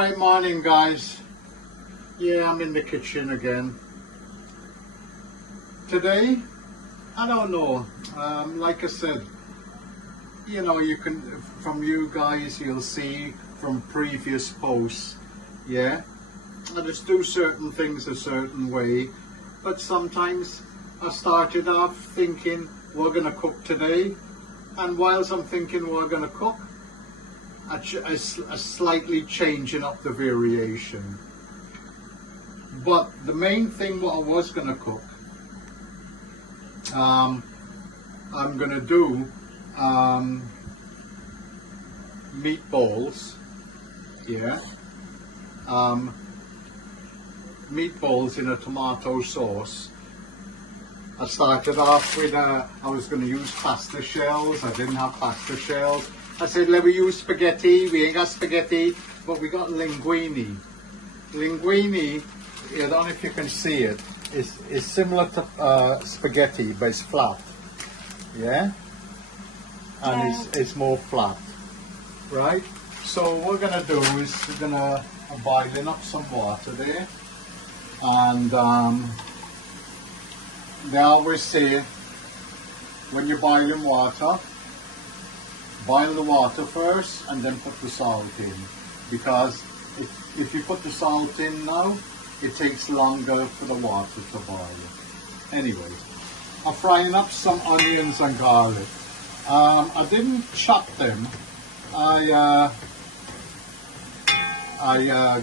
Alright, morning guys. Yeah, I'm in the kitchen again. Today, I don't know, like I said, you know, you can, from you guys, you'll see from previous posts, yeah, I just do certain things a certain way, but sometimes I started off thinking we're going to cook today, and whilst I'm thinking we're going to cook, I slightly changing up the variation. But the main thing what I was going to cook, I'm going to do meatballs, yeah, meatballs in a tomato sauce. I started off with, I was going to use pasta shells. I didn't have pasta shells. I said, let me use spaghetti. We ain't got spaghetti, but we got linguine. Linguine, I don't know if you can see it, is similar to spaghetti, but it's flat. Yeah? And it's more flat. Right? So what we're going to do is we're going to boiling up some water there. And they always say, when you're boiling water, boil the water first and then put the salt in, because if you put the salt in now, it takes longer for the water to boil. Anyway, I'm frying up some onions and garlic. I didn't chop them. I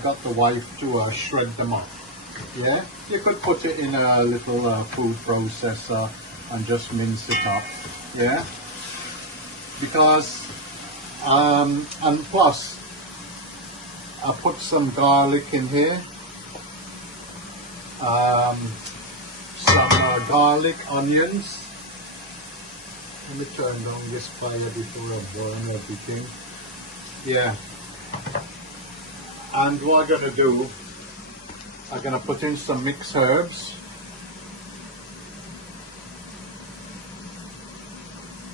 got the wife to shred them up. Yeah, you could put it in a little food processor and just mince it up. Yeah. Because, and plus, I put some garlic in here, some garlic, onions. Let me turn down this fire before I burn everything. Yeah. And what I'm going to do, I'm going to put in some mixed herbs.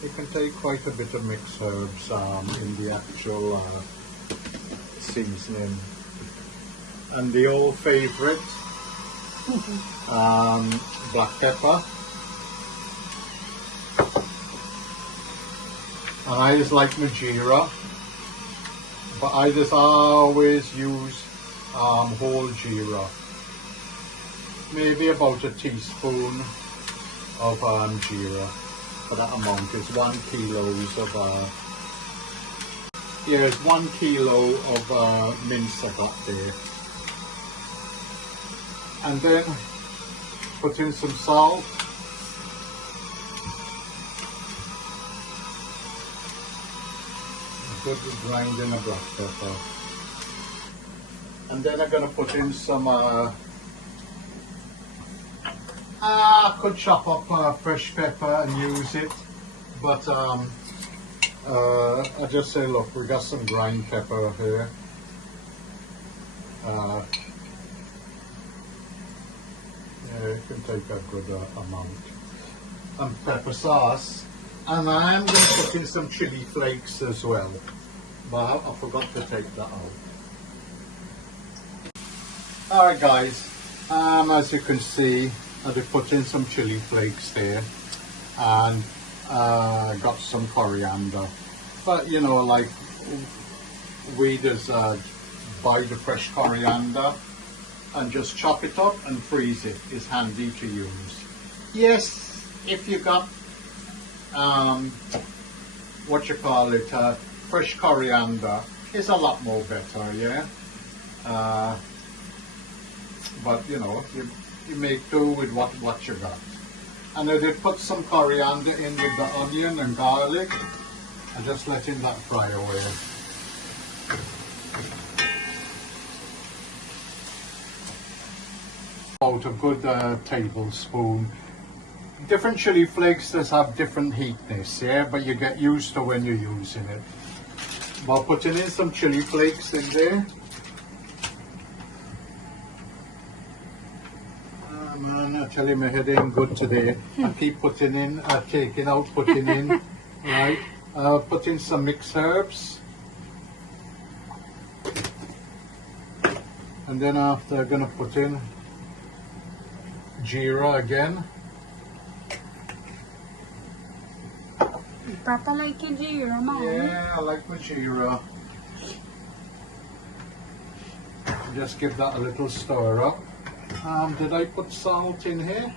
You can take quite a bit of mixed herbs in the actual seasoning. And the old favourite, black pepper. And I just like my jeera, but I just always use whole jeera. Maybe about a teaspoon of jeera. For that amount is 1 kilo of it's 1 kilo of mince I got there, and then put in some salt, a good grinding of black pepper, and then I'm going to put in some I could chop up fresh pepper and use it, but I just say, look, we got some grind pepper here. Yeah, you can take a good amount. And pepper sauce, and I'm going to put in some chili flakes as well, but I forgot to take that out. Alright guys, as you can see, I just put in some chili flakes there, and got some coriander. But you know, like, we just buy the fresh coriander and just chop it up and freeze it. It's handy to use. Yes, if you got what you call it, fresh coriander, it's a lot more better, yeah. But you know, you make do with what you got. And I did put some coriander in with the onion and garlic, and just letting that fry away. About a good tablespoon. Different chili flakes does have different heatness, yeah, but you get used to when you're using it. But putting in some chili flakes in there. Man, I tell you, my head ain't good today. I keep putting in, taking out, putting in. Right, put in some mixed herbs. And then after I'm gonna put in jeera again. Papa like your jeera, Mom. Yeah, I like my jeera. Just give that a little stir up. Did I put salt in here?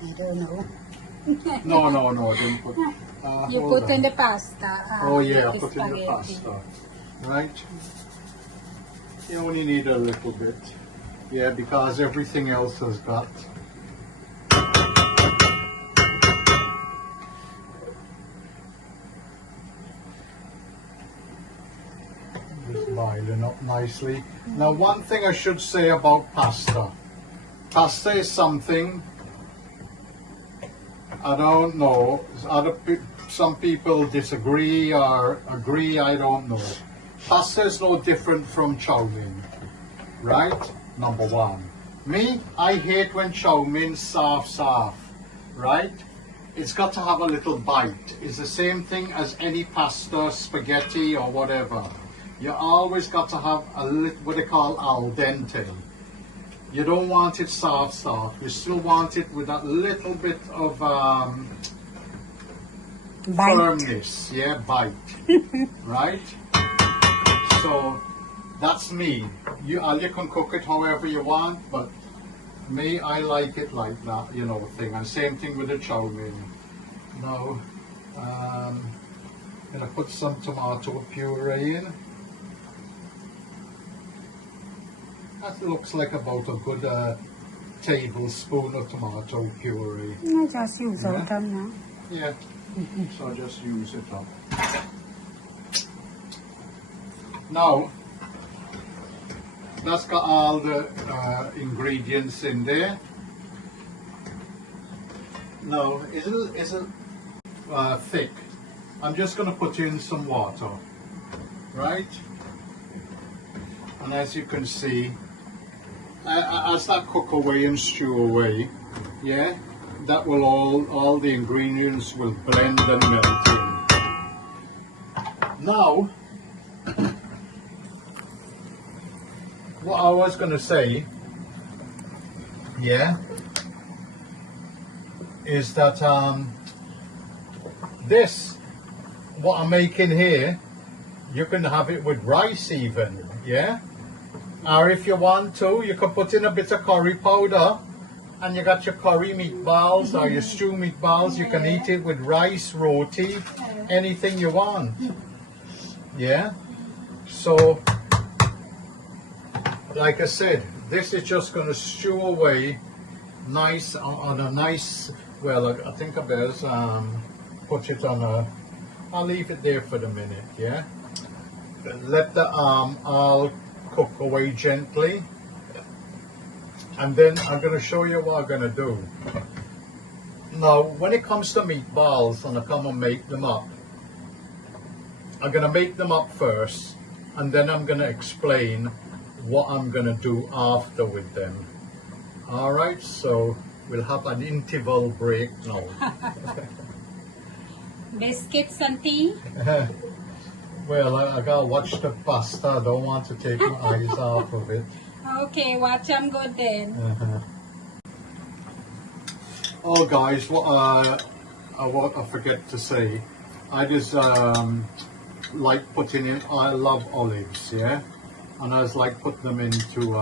I don't know. No, I didn't put. You hold put on. in the pasta. Oh yeah, I put in spaghetti. the pasta. Right? You only need a little bit. Yeah, because everything else has got. Just boiling up nicely. Now one thing I should say about pasta. Pasta is something, I don't know, some people disagree or agree, I don't know. Pasta is no different from chow mein, right? Number one. Me, I hate when chow mein soft, right? It's got to have a little bite. It's the same thing as any pasta, spaghetti or whatever. You always got to have a little, what they call al dente. You don't want it soft. You still want it with that little bit of firmness, yeah, bite, right? So that's me. You can cook it however you want, but me, I like it like that, you know, thing. And same thing with the chow mein. Now, I'm gonna put some tomato puree in. That looks like about a good tablespoon of tomato puree. I just use all them now. Yeah, so just use it up. Now, that's got all the ingredients in there. Now, is it thick? I'm just going to put in some water, right? And as you can see, as that cook away and stew away, yeah, that will all the ingredients will blend and melt in. Now, what I was going to say, yeah, is that this, what I'm making here, you can have it with rice even, yeah? Or if you want to, you can put in a bit of curry powder and you got your curry meatballs or your stew meatballs. You can eat it with rice, roti, anything you want. Yeah? So, like I said, this is just going to stew away nice on a nice, well, I think I better put it on a, I'll leave it there for the minute, yeah? Let the all cook away gently, and then I'm going to show you what I'm going to do. Now, when it comes to meatballs, and I come and make them up, I'm going to make them up first, and then I'm going to explain what I'm going to do after with them. All right, so we'll have an interval break now. Biscuits and tea? Well, I gotta watch the pasta. I don't want to take my eyes off of it. Okay, watch them good then. Oh, guys, what I forget to say, I just like putting in. I love olives, yeah, and I just like putting them into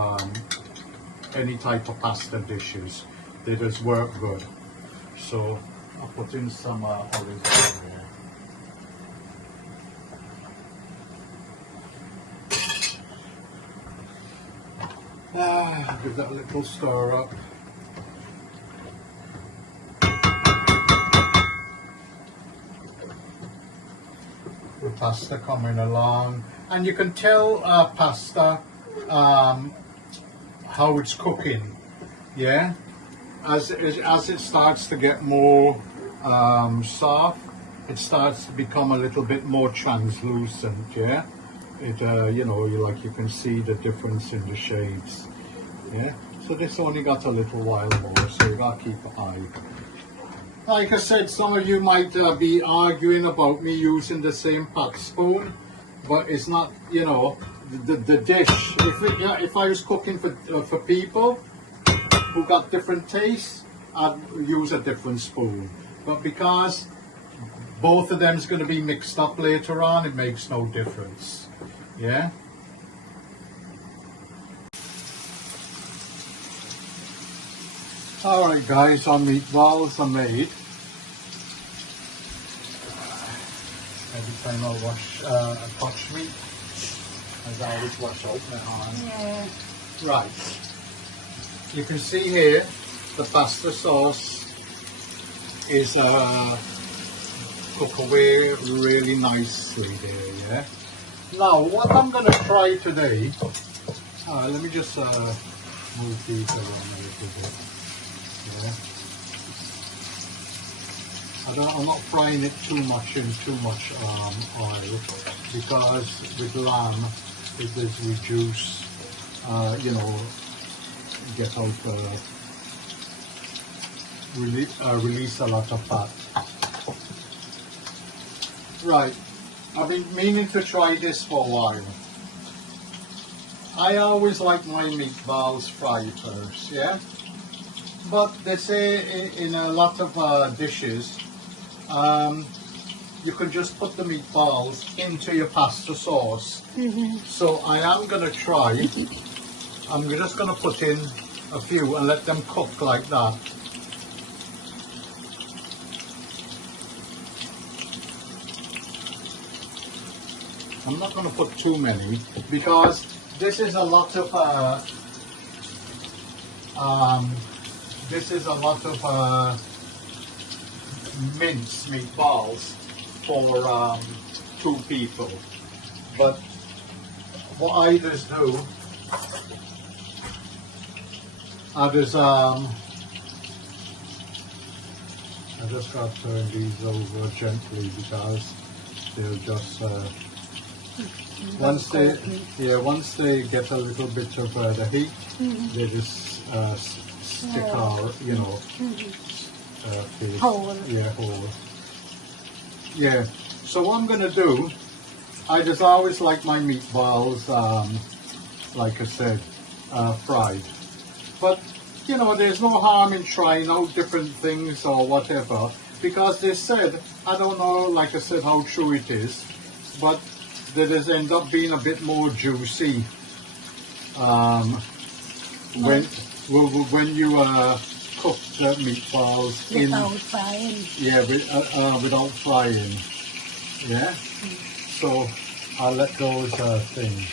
any type of pasta dishes. They just work good. So I'll put in some olives in there. Give that a little stir up. The pasta coming along, and you can tell pasta how it's cooking. Yeah, as it starts to get more soft, it starts to become a little bit more translucent. Yeah. It, you know, you can see the difference in the shades. Yeah, so this only got a little while more, so you gotta keep an eye. Like I said, some of you might be arguing about me using the same pot spoon, but it's not, you know, the dish. If I was cooking for people who got different tastes, I'd use a different spoon. But because both of them is going to be mixed up later on, it makes no difference. Yeah. All right, guys, our meatballs are made. Every time I wash a touch meat, I always wash out my hand. Yeah. Right. You can see here the pasta sauce is cook away really nicely there. Yeah. Now, what I'm going to try today. Let me just move these around a little bit. Yeah. I'm not frying it too much in too much oil, because with lamb it does reduce, get out, release a lot of fat. Right, I've been meaning to try this for a while. I always like my meatballs fried first, yeah? But they say in a lot of dishes, you can just put the meatballs into your pasta sauce. So I am going to try. I'm just going to put in a few and let them cook like that. I'm not going to put too many because this is a lot of minced meatballs for 2 people. But what I just do, I just got to turn these over gently because they'll just once they get a little bit of the heat, they just stick our Whole. Yeah, whole. Yeah. So what I'm gonna do, I just always like my meatballs, like I said, fried. But there's no harm in trying out different things or whatever, because they said, I don't know, like I said, how true it is, but they just end up being a bit more juicy when you cook the meatballs Without frying. Yeah, without frying. Yeah. So I'll let those things.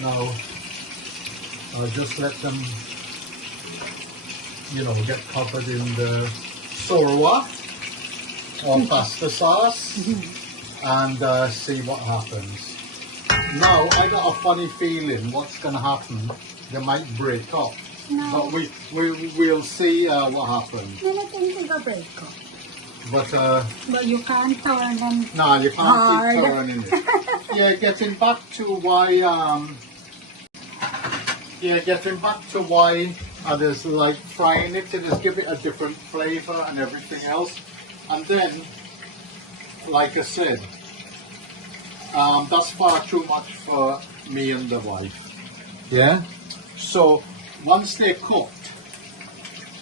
Now I'll just let them, get covered in the sorwa or pasta sauce and see what happens. Now I got a funny feeling what's going to happen. They might break up. No. But we'll see what happens. But you can't turn them. No, you can't hard. keep turning it. Yeah, getting back to why I just like frying it to just give it a different flavour and everything else. And then, like I said, that's far too much for me and the wife. Yeah. So once they're cooked,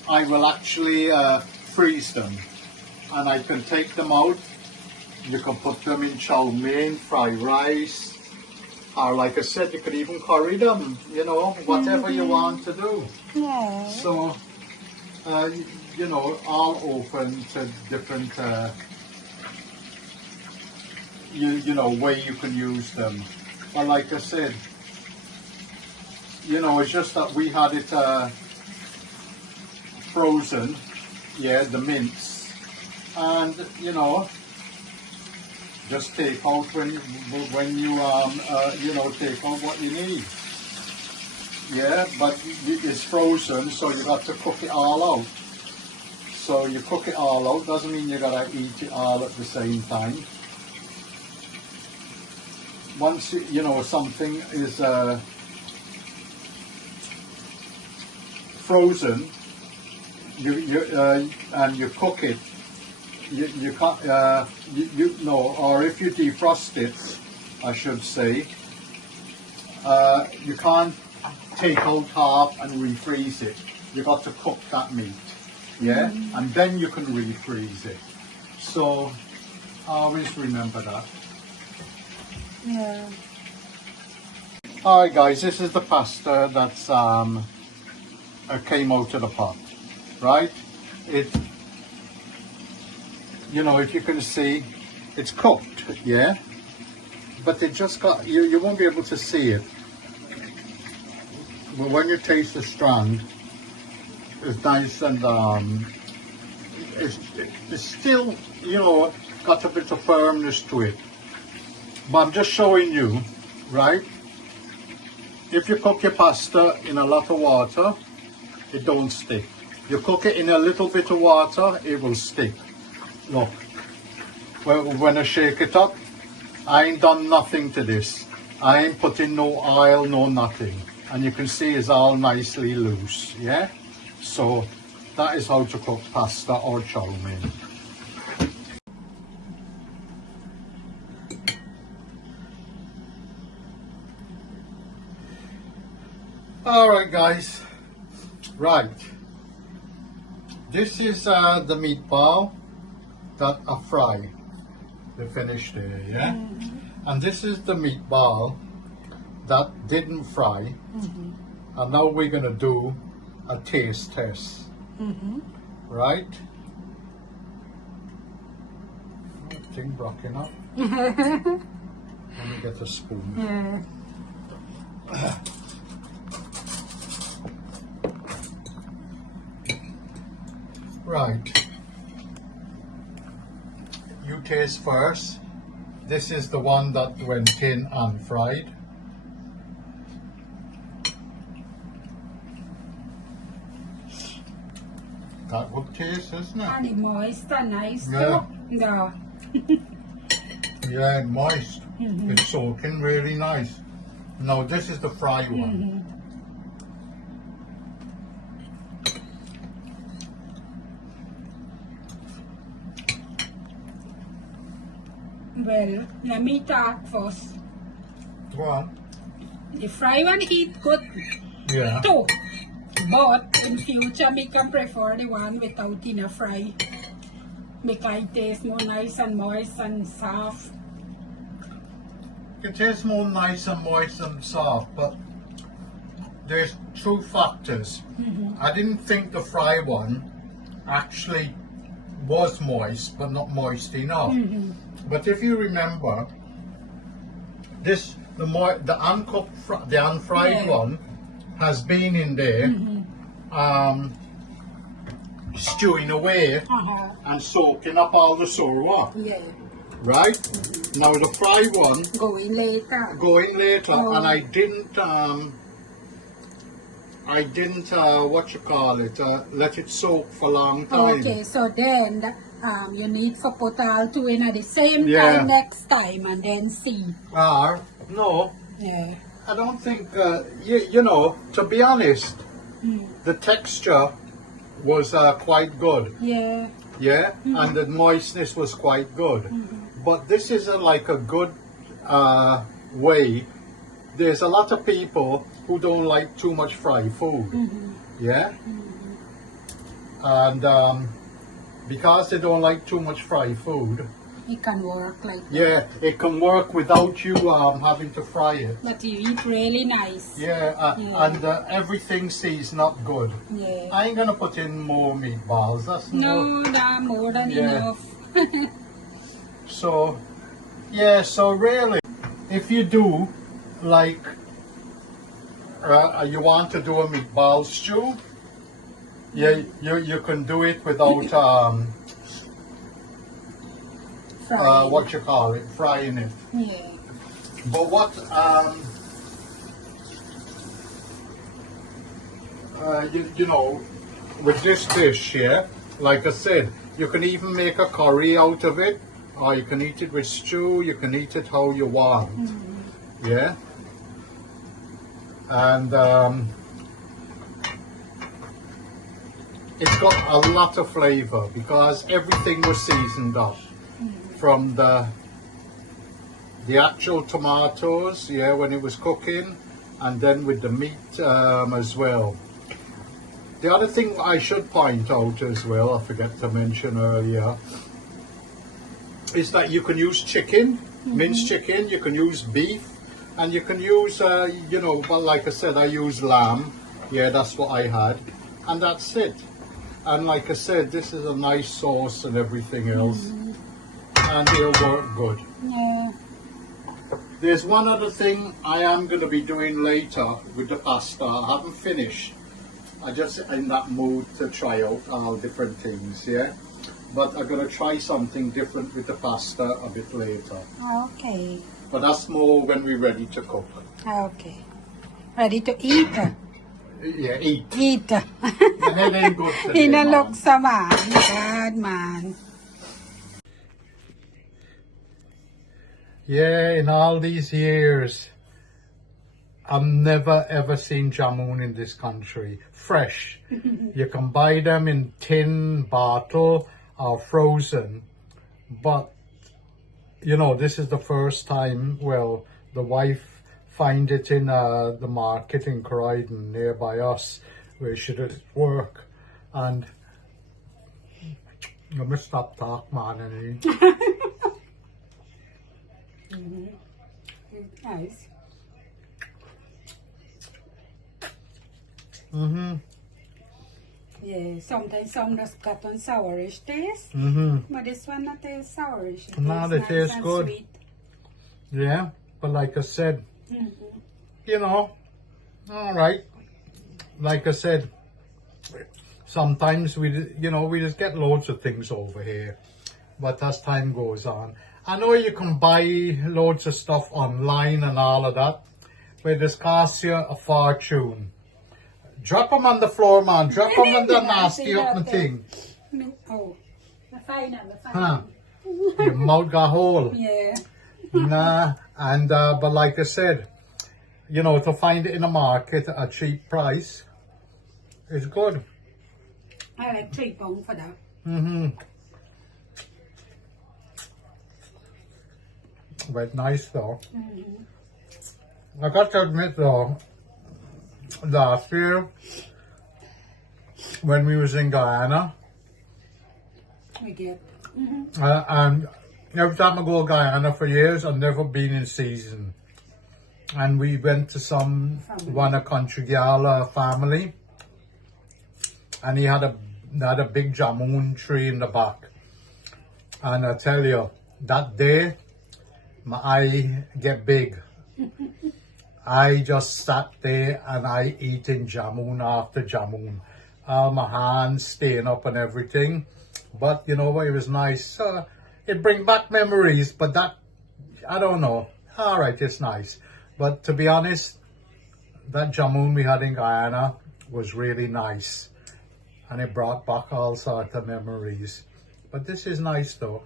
I will actually freeze them, and I can take them out. You can put them in chow mein, fried rice, or like I said, you could even curry them, whatever you want to do. Yeah. So, all open to different, way you can use them. But like I said, it's just that we had it frozen, the mince, and just take out when you take out what you need. Yeah, but it's frozen, so you got to cook it all out. So you cook it all out, doesn't mean you gotta eat it all at the same time. Once something is frozen, and you cook it, you can't or if you defrost it, I should say. You can't take out half and refreeze it. You got to cook that meat, yeah, and then you can refreeze it. So always remember that. Yeah. Alright guys, this is the pasta that's came out of the pot, right? It, you know, if you can see, it's cooked, yeah, but it just got, you won't be able to see it, but when you taste the strand, it's nice and it's still, you know, got a bit of firmness to it. But I'm just showing you, right? If you cook your pasta in a lot of water, it don't stick. You cook it in a little bit of water, it will stick. Look, when I shake it up, I ain't done nothing to this. I ain't put in no oil, no nothing. And you can see it's all nicely loose, yeah? So that is how to cook pasta or chow mein. Alright guys, right, this is the meatball that I fry, the finished there, yeah? And this is the meatball that didn't fry, and now we're going to do a taste test, right? Thing blocking up. Let me get a spoon. Yeah. Right, you taste first. This is the one that went in and fried. Got good taste, isn't it? And it's moist and nice Yeah. too. Yeah. Yeah, moist. It's soaking really nice. Now this is the fried one. Well, let me talk first. Go on. The fry one eat good Yeah. too. But in future, me can prefer the one without in a fry. Because it tastes more nice and moist and soft. It tastes more nice and moist and soft, but there's two factors. I didn't think the fry one actually was moist, but not moist enough. But if you remember, this the uncooked, the unfried one has been in there, stewing away and soaking up all the sorwa. Yeah. Right? Now the fried one Going later. going later, Oh. and I didn't what you call it, let it soak for a long time. Okay, so then you need to put all two in at the same Yeah. time next time and then see. No, Yeah. I don't think, you know, to be honest, the texture was quite good, Yeah. yeah, and the moistness was quite good. But this is like a good way. There's a lot of people who don't like too much fried food, yeah, and because they don't like too much fried food, It can work like that. yeah, it can work without you having to fry it. But you eat really nice. Yeah, and everything seasoned up good. Yeah. I ain't gonna put in more meatballs. That's No, nah, more than Yeah. enough. So, yeah. So really, if you do like you want to do a meatball stew, yeah, you can do it without Fry. what you call it, frying it. Yeah. But what you know, with this dish here, like I said, you can even make a curry out of it, or you can eat it with stew. You can eat it how you want. Yeah. And it's got a lot of flavor because everything was seasoned up from the the actual tomatoes, yeah, when it was cooking, and then with the meat as well. The other thing I should point out as well, I forgot to mention earlier, is that you can use chicken, minced chicken, you can use beef, and you can use, you know, but like I said, I use lamb. Yeah, that's what I had, and that's it. And like I said, this is a nice sauce and everything else, and it'll work good. Yeah. There's one other thing I am going to be doing later with the pasta. I haven't finished. I just in that mood to try out all different things, yeah. But I'm going to try something different with the pasta a bit later. Okay. But that's more when we're ready to cook. Okay. Ready to eat? Yeah, eat. Eat. The head ain't good today, man. Inaloksa man. God, man. Yeah, in all these years, I've never ever seen jamun in this country. Fresh. You can buy them in tin, bottle, or frozen. But, you know, this is the first time, well, the wife find it in the market in Croydon, nearby us, where she does work. And let me stop talk, man, and eat. Nice. Yeah, sometimes some just got on sourish taste. But this one not taste sourish. It No, tastes it tastes nice and good. sweet. Yeah, but like I said, you know, all right. Like I said, sometimes we just get loads of things over here. But as time goes on, I know you can buy loads of stuff online and all of that, but it just costs you a fortune. Drop them on the floor, man. Drop them on the nasty up the thing. Oh, the final. Huh? Your mouth got hole. Yeah. Nah, and but like I said, you know, to find it in the market at a cheap price is good. I like £3 for that. But nice though. I got to admit though, last year when we was in Guyana, We get. and every time I go to Guyana for years, I've never been in season. And we went to one country gal family, and he had a big jamun tree in the back. And I tell you, that day, my eye get big. I just sat there and I eating jamun after jamun. My hands staying up and everything. But you know what, it was nice. It bring back memories, but that, I don't know. All right, it's nice. But to be honest, that jamun we had in Guyana was really nice. And it brought back all sorts of memories. But this is nice though.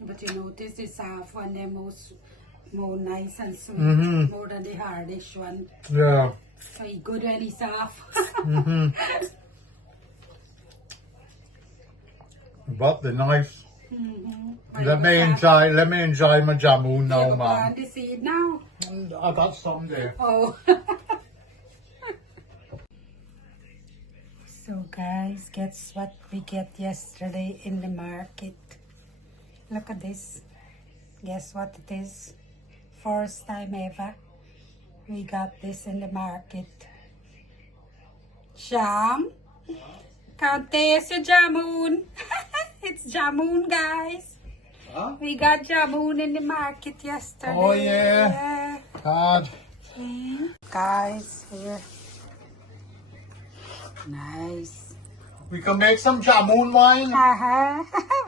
But you know, this is half one, the more nice and sweet, more than the hardish one. Yeah. So it's good when it's half. But the nice. Let me enjoy my jamun now, You man. plant the seed now. I got some there. Oh. So guys, guess what we get yesterday in the market? Look at this. Guess what it is? First time ever we got this in the market. Jam. Can't taste your jamun. It's jamun, guys. Huh? We got jamun in the market yesterday. Oh yeah. God. Okay. Guys, here. Nice. We can make some jamun wine.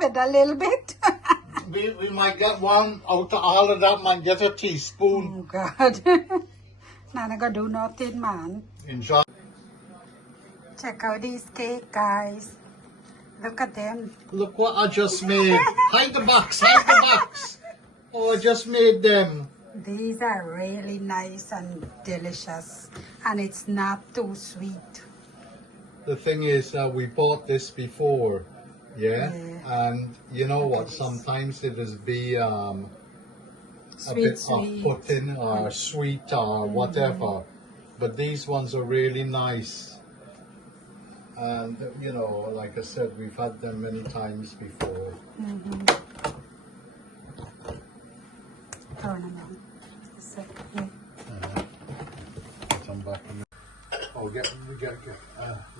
With a little bit. We might get one out of all of that, might get a teaspoon. Oh God. Not gonna do nothing, man. Enjoy. Check out these cake, guys. Look at them. Look what I just made. Hide the box, hide the box. Oh, I just made them. These are really nice and delicious. And it's not too sweet. The thing is, we bought this before, yeah? Yeah. And you know what? Sometimes it is be a bit Sweet. off-putting or sweet or whatever. But these ones are really nice. And you know, like I said, we've had them many times before. Come back and get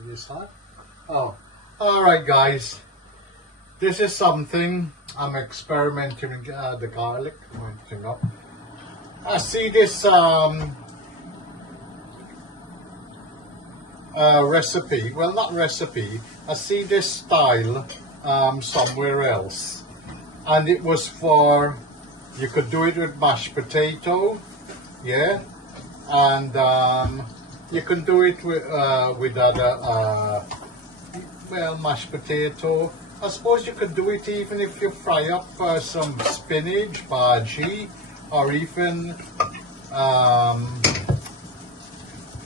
this hot. Oh, all right, guys. This is something I'm experimenting with the garlic. Went up. I see this recipe. Well, not recipe. I see this style somewhere else, and it was for. You could do it with mashed potato, yeah, and you can do it with other well, mashed potato. I suppose you could do it even if you fry up some spinach, bhaji, or even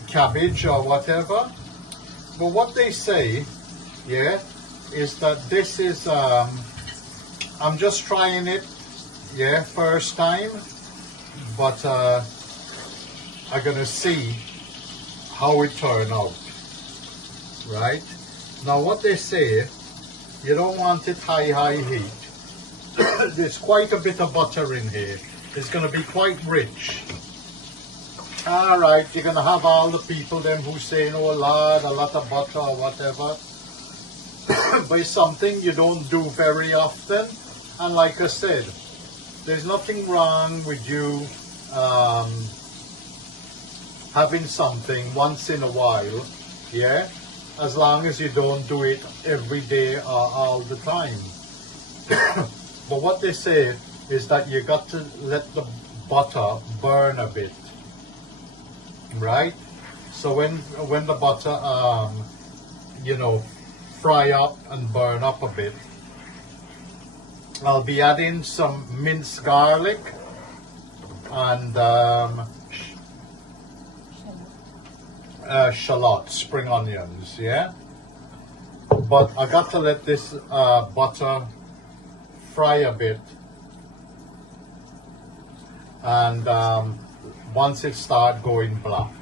cabbage or whatever. But what they say, yeah, is that this is, I'm just trying it, yeah, first time, but I'm gonna see how it turn out, right? Now what they say, you don't want it high heat. There's quite a bit of butter in here. It's going to be quite rich. All right, you're going to have all the people then who saying, oh Lord, a lot of butter or whatever. But it's something you don't do very often. And like I said, there's nothing wrong with you having something once in a while, yeah? As long as you don't do it every day or all the time. But what they say is that you got to let the butter burn a bit, right? So when the butter, you know, fry up and burn up a bit, I'll be adding some minced garlic and shallot, spring onions, yeah? But I got to let this butter fry a bit, and once it starts going black.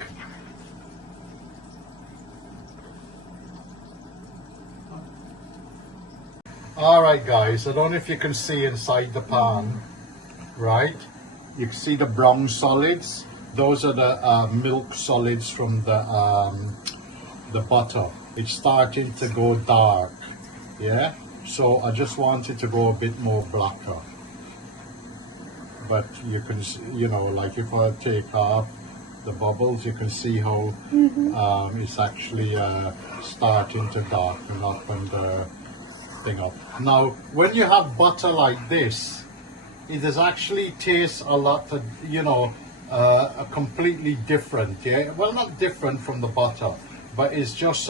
Alright guys, I don't know if you can see inside the pan, right? You can see the brown solids. Those are the milk solids from the butter. It's starting to go dark, yeah? So I just want it to go a bit more blacker. But you can, you know, like if I take off the bubbles, you can see how it's actually starting to darken up and thing up. Now, when you have butter like this, it does actually taste a lot, you know, completely different, yeah? Well, not different from the butter, but it's just,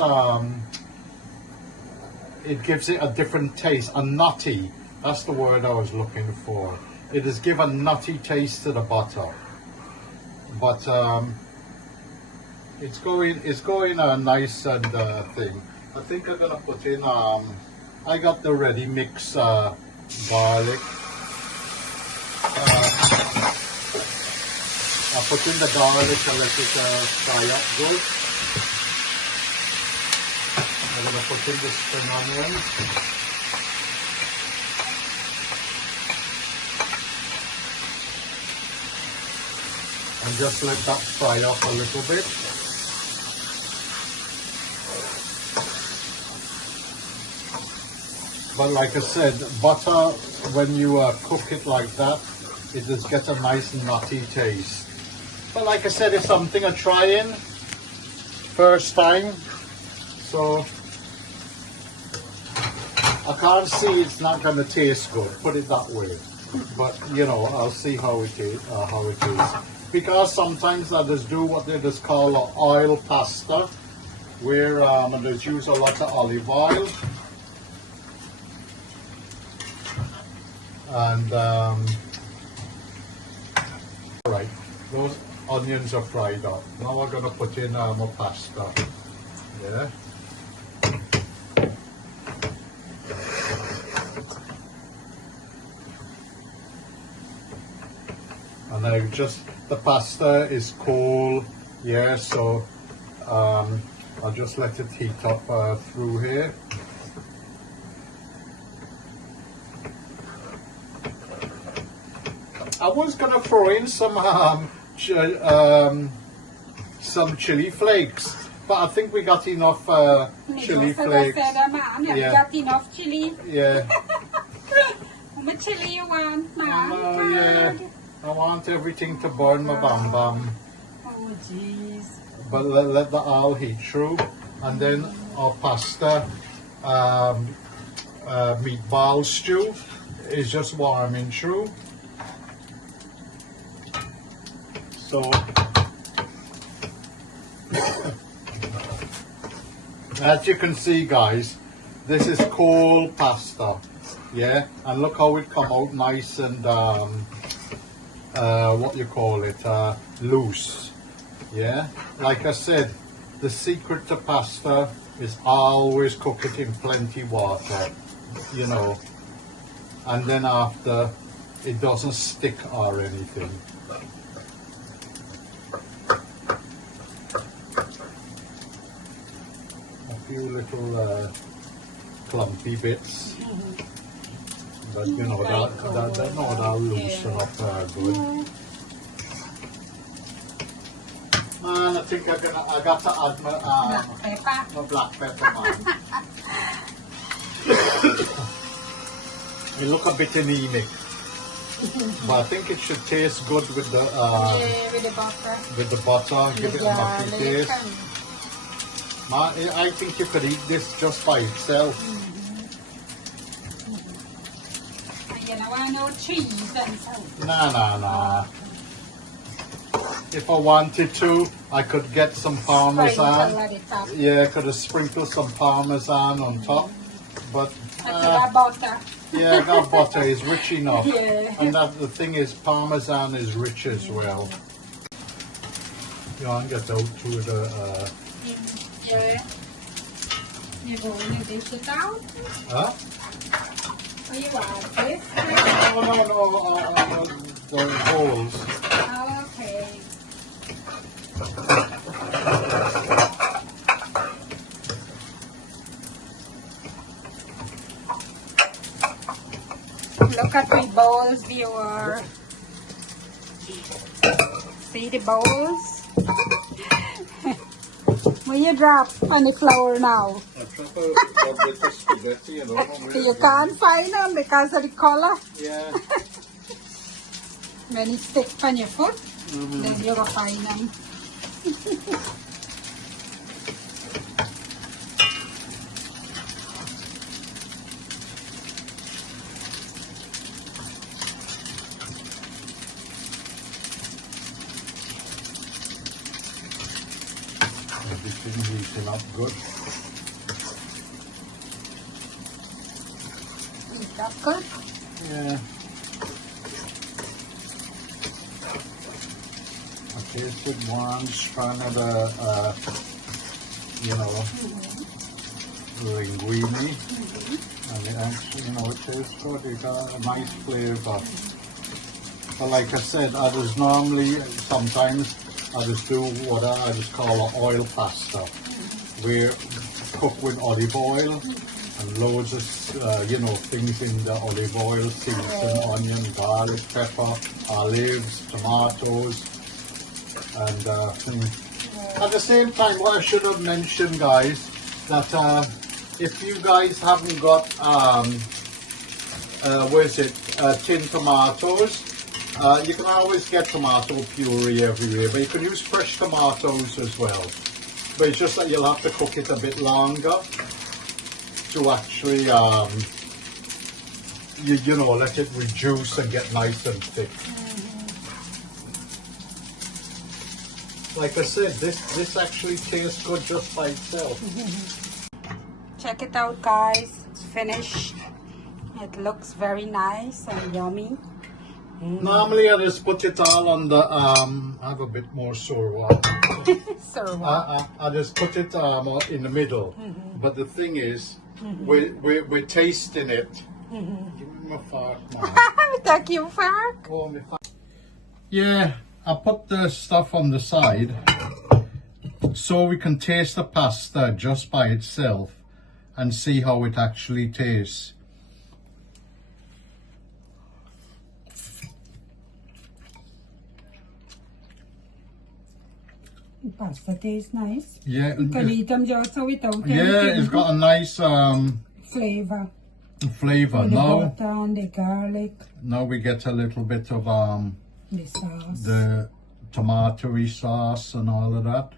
it gives it a different taste, a nutty, that's the word I was looking for. It has given a nutty taste to the butter. But it's going a nice and thing. I think I'm gonna put in, I got the ready mix garlic. I put in the garlic and let it fry up good. I'm going to put in the spring onions. And just let that fry up a little bit. But like I said, butter, when you cook it like that, it does get a nice nutty taste. But like I said, it's something I'm trying first time, so I can't see it's not going to taste good, put it that way. But you know, I'll see how it is. Because sometimes I just do what they just call an oil pasta, where I just use a lot of olive oil. And all right, those onions are fried up. Now I'm gonna put in my pasta. Yeah. Now just the pasta is cool, yeah, so I'll just let it heat up through here. I was gonna throw in some chili flakes, but I think we got enough chili flakes. We got enough chili. Yeah. How much chili you want, Mom? Oh yeah. I want everything to burn my bam bam. Oh jeez. But let the oil heat through, and then our pasta meatball stew is just warming through. So as you can see, guys, this is cold pasta, yeah, and look how it come out nice and what you call it, loose, yeah. Like I said, the secret to pasta is always cook it in plenty water, you know, and then after it doesn't stick or anything. Few little clumpy bits, but you know that'll loosen up good. And I think I got to add my black pepper, man. It look a bit anemic, but I think it should taste good with the with the butter. Give it a nutty taste. I think you could eat this just by itself. You know, I know cheese and so. Nah. If I wanted to, I could get some parmesan. Yeah, I could have sprinkled some parmesan on top. But butter. Yeah, I got butter. It's rich enough. Yeah. And the thing is, parmesan is rich as well. You want to get out to the. Yeah. You going to dish it out? Huh? Or you want this? No, the holes. Oh, okay. Look at the bowls, viewer. See the bowls? Will you drop on the floor now? I drop a bit of spaghetti, you know. You can't find them because of the color. Yeah. When it sticks on your foot, then you'll find them. Everything heating up good. Is that good? Yeah. I tasted one strand of the, linguine, and it actually, it tastes good. It got a nice flavour. But like I said, I just normally, sometimes, I just do what I just call an oil pasta. We cook with olive oil and loads of, things in the olive oil, season, onion, garlic, pepper, olives, tomatoes, and at the same time, what I should have mentioned, guys, that if you guys haven't got, tin tomatoes, you can always get tomato puree everywhere, but you can use fresh tomatoes as well. But it's just that you'll have to cook it a bit longer to actually, let it reduce and get nice and thick. Like I said, this actually tastes good just by itself. Check it out, guys. It's finished. It looks very nice and yummy. Normally I just put it all on the, I have a bit more sorwa. I just put it in the middle. But the thing is, we're tasting it. Give me my fork, man. Thank you, Fark. Oh, my fork. Yeah, I put the stuff on the side so we can taste the pasta just by itself and see how it actually tastes. Pasta tastes nice. Yeah, You can eat them just without yeah, anything. it's got a nice Flavor. flavor. With the Now, butter and the garlic, now we get a little bit of the sauce. the tomatoey sauce and all of that.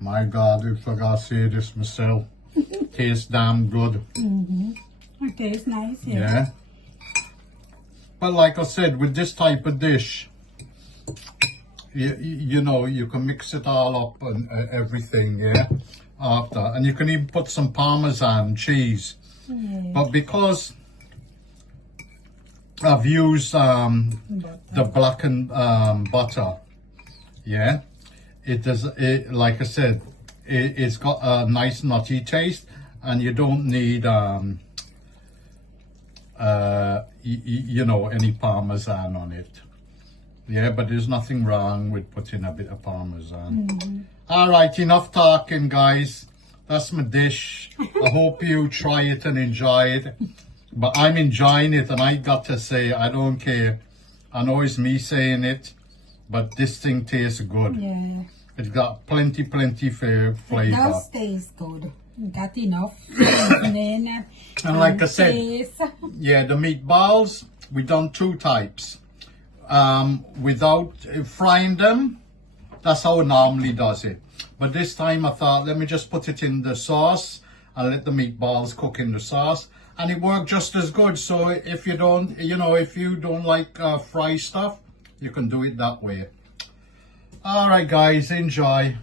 My God, if I gotta say this myself, tastes damn good. It tastes nice, yeah. Yeah. But like I said, with this type of dish, you know, you can mix it all up and everything, yeah, after. And you can even put some Parmesan cheese. Yeah. But because I've used the blackened butter, yeah, it does, like I said, it's got a nice nutty taste, and you don't need you know, any Parmesan on it. Yeah, but there's nothing wrong with putting a bit of Parmesan. All right, enough talking, guys. That's my dish. I hope you try it and enjoy it. But I'm enjoying it, and I got to say, I don't care. I know it's me saying it, but this thing tastes good. Yeah. It's got plenty flavor. It does taste good. Got enough seasoning And like I said, taste. yeah, the meatballs, we done two types. Without frying them, that's how it normally does it. But this time I thought, let me just put it in the sauce and let the meatballs cook in the sauce. And it worked just as good. So if you don't, you know, if you don't like fry stuff, you can do it that way. All right, guys, enjoy.